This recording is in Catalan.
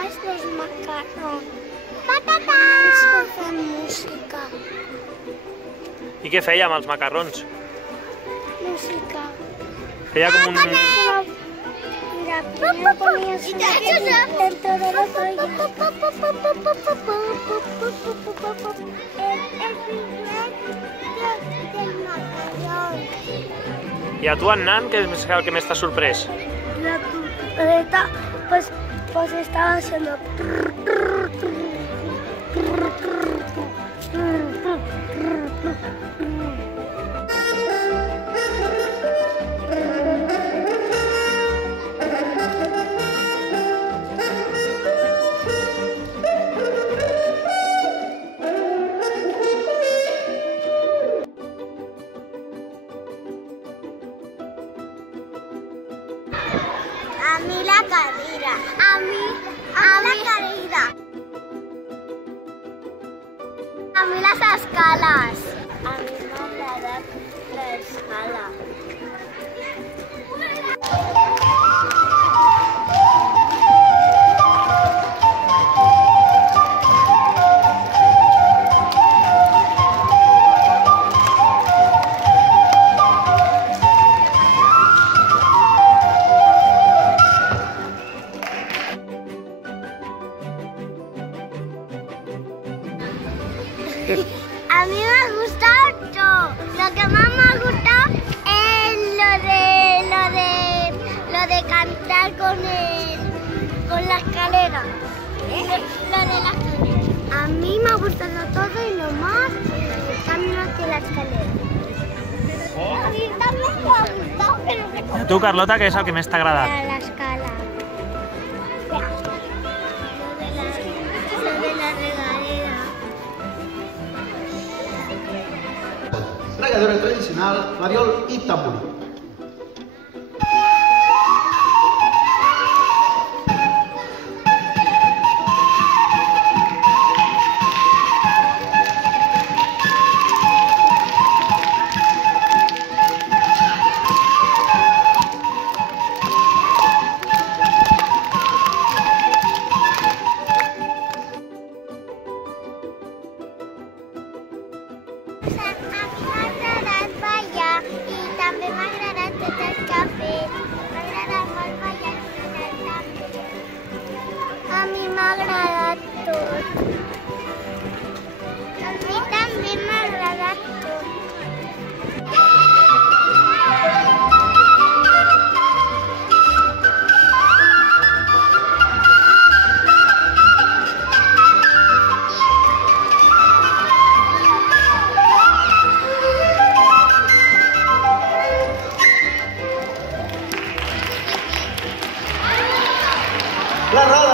fas los macarrons. Patates! Per fer música. I què feia amb els macarrons? Música. Feia com un... Mira, primer ponies una dentro de la toalla. El primer del macarrón. I a tu, en Nan, què és el que més t'ha sorprès? La tureta, pues estaba haciendo... A mí la cadira. A mí la cadira. A mí las escalas. A mí me agrada la escala. A mí me ha gustado todo. Lo que más me ha gustado es lo de cantar con la escalera. Lo de la escalera. A mí me ha gustado todo y lo más el camino hacia la escalera. A mí también me ha gustado, pero I a tu, Carlota, què és el que més t'ha agradat? la escala. Lo de la regadera. Regadera tradicional, flabiol i tamborí. A mí m'ha agradat tot. A mi també m'ha agradat tot. La raó